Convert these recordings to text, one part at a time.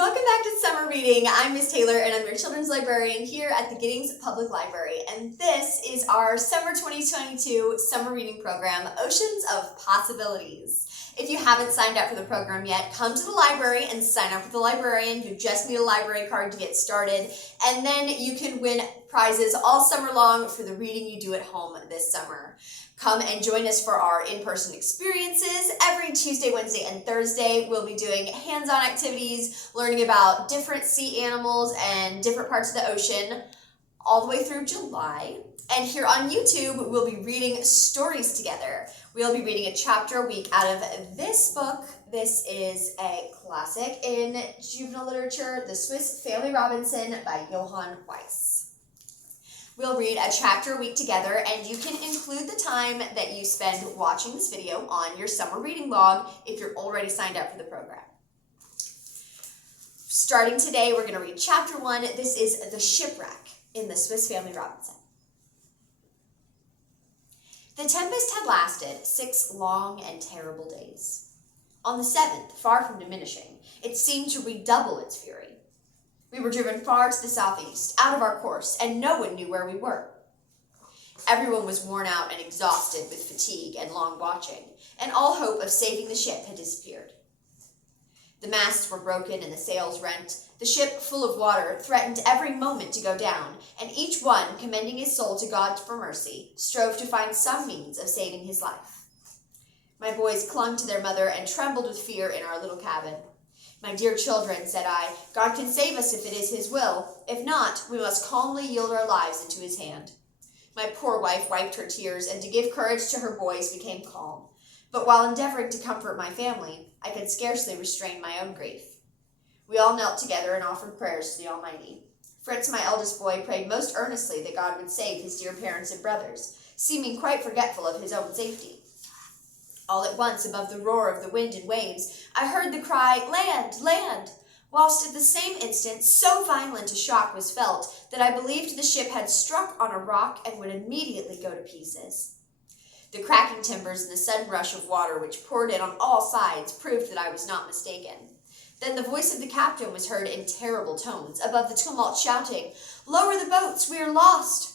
Welcome back to Summer Reading. I'm Miss Taylor and I'm your children's librarian here at the Giddings Public Library. And this is our Summer 2022 Summer Reading Program, Oceans of Possibilities. If you haven't signed up for the program yet, come to the library and sign up with the librarian. You just need a library card to get started. And then you can win prizes all summer long for the reading you do at home this summer. Come and join us for our in-person experiences. Every Tuesday, Wednesday, and Thursday, we'll be doing hands-on activities, learning about different sea animals and different parts of the ocean all the way through July. And here on YouTube, we'll be reading stories together. We'll be reading a chapter a week out of this book. This is a classic in juvenile literature, The Swiss Family Robinson by Johann Weiss. We'll read a chapter a week together, and you can include the time that you spend watching this video on your summer reading log if you're already signed up for the program. Starting today, we're going to read chapter 1. This is The Shipwreck in The Swiss Family Robinson. The tempest had lasted 6 long and terrible days. On the 7th, far from diminishing, it seemed to redouble its fury. We were driven far to the southeast, out of our course, and no one knew where we were. Everyone was worn out and exhausted with fatigue and long watching, and all hope of saving the ship had disappeared. The masts were broken and the sails rent. The ship, full of water, threatened every moment to go down, and each one, commending his soul to God for mercy, strove to find some means of saving his life. My boys clung to their mother and trembled with fear in our little cabin. "My dear children," said I, "God can save us if it is his will. If not, we must calmly yield our lives into his hand." My poor wife wiped her tears, and to give courage to her boys became calm. But while endeavoring to comfort my family, I could scarcely restrain my own grief. We all knelt together and offered prayers to the Almighty. Fritz, my eldest boy, prayed most earnestly that God would save his dear parents and brothers, seeming quite forgetful of his own safety. All at once, above the roar of the wind and waves, I heard the cry, "Land! Land!" whilst at the same instant so violent a shock was felt that I believed the ship had struck on a rock and would immediately go to pieces. The cracking timbers and the sudden rush of water which poured in on all sides proved that I was not mistaken. Then the voice of the captain was heard in terrible tones, above the tumult, shouting, "Lower the boats! We are lost!"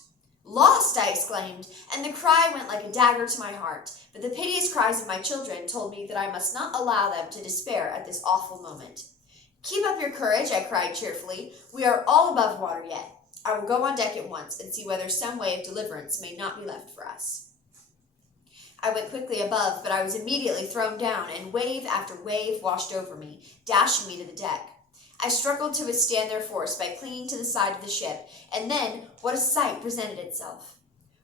"Lost!" I exclaimed, and the cry went like a dagger to my heart, but the piteous cries of my children told me that I must not allow them to despair at this awful moment. "Keep up your courage," I cried cheerfully. "We are all above water yet. I will go on deck at once and see whether some way of deliverance may not be left for us." I went quickly above, but I was immediately thrown down, and wave after wave washed over me, dashing me to the deck. I struggled to withstand their force by clinging to the side of the ship, and then what a sight presented itself.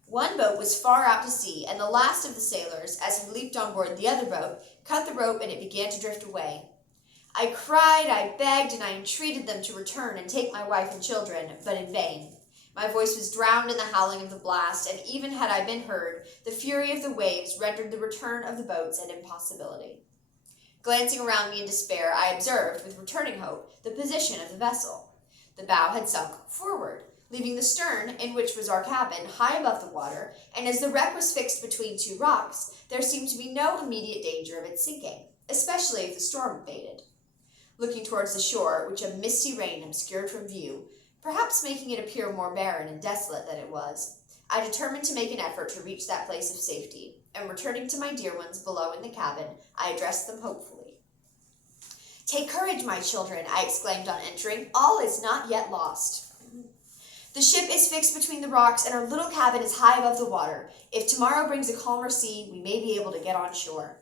One boat was far out to sea, and the last of the sailors, as he leaped on board the other boat, cut the rope and it began to drift away. I cried, I begged, and I entreated them to return and take my wife and children, but in vain. My voice was drowned in the howling of the blast, and even had I been heard, the fury of the waves rendered the return of the boats an impossibility. Glancing around me in despair, I observed, with returning hope, the position of the vessel. The bow had sunk forward, leaving the stern, in which was our cabin, high above the water, and as the wreck was fixed between two rocks, there seemed to be no immediate danger of its sinking, especially if the storm abated. Looking towards the shore, which a misty rain obscured from view, perhaps making it appear more barren and desolate than it was, I determined to make an effort to reach that place of safety, and returning to my dear ones below in the cabin, I addressed them hopefully. "Take courage, my children," I exclaimed on entering. "All is not yet lost. The ship is fixed between the rocks, and our little cabin is high above the water. If tomorrow brings a calmer sea, we may be able to get on shore."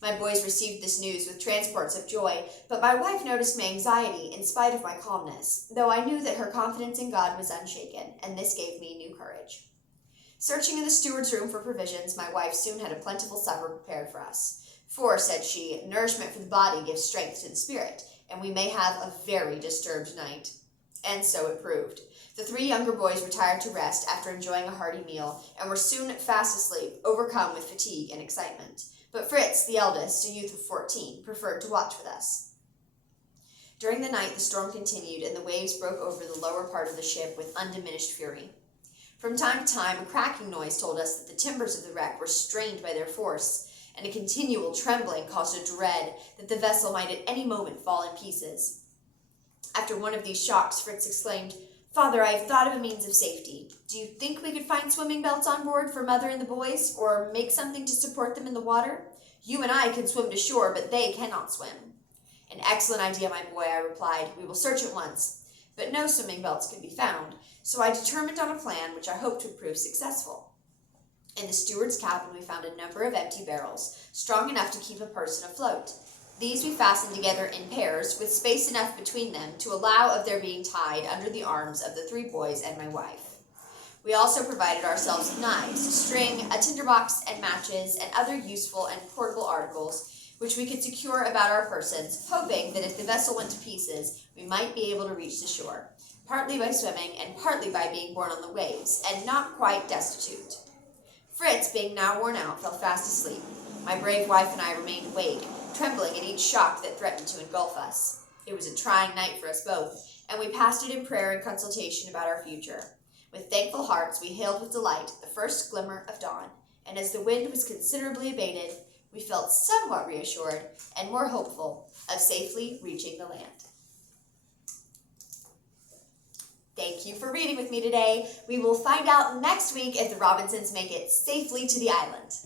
My boys received this news with transports of joy, but my wife noticed my anxiety in spite of my calmness, though I knew that her confidence in God was unshaken, and this gave me new courage. Searching in the steward's room for provisions, my wife soon had a plentiful supper prepared for us. "For," said she, "nourishment for the body gives strength to the spirit, and we may have a very disturbed night." And so it proved. The 3 younger boys retired to rest after enjoying a hearty meal, and were soon fast asleep, overcome with fatigue and excitement. But Fritz, the eldest, a youth of 14, preferred to watch with us. During the night the storm continued, and the waves broke over the lower part of the ship with undiminished fury. From time to time, a cracking noise told us that the timbers of the wreck were strained by their force, and a continual trembling caused a dread that the vessel might at any moment fall in pieces. After one of these shocks, Fritz exclaimed, "Father, I have thought of a means of safety. Do you think we could find swimming belts on board for Mother and the boys, or make something to support them in the water? You and I can swim to shore, but they cannot swim." "An excellent idea, my boy," I replied. "We will search at once." But no swimming belts could be found, so I determined on a plan which I hoped would prove successful. In the steward's cabin we found a number of empty barrels, strong enough to keep a person afloat. These we fastened together in pairs, with space enough between them to allow of their being tied under the arms of the 3 boys and my wife. We also provided ourselves with knives, string, a tinderbox, and matches, and other useful and portable articles, which we could secure about our persons, hoping that if the vessel went to pieces, we might be able to reach the shore, partly by swimming and partly by being borne on the waves, and not quite destitute. Fritz, being now worn out, fell fast asleep. My brave wife and I remained awake, trembling at each shock that threatened to engulf us. It was a trying night for us both, and we passed it in prayer and consultation about our future. With thankful hearts, we hailed with delight the first glimmer of dawn, and as the wind was considerably abated, we felt somewhat reassured and more hopeful of safely reaching the land. Thank you for reading with me today. We will find out next week if the Robinsons make it safely to the island.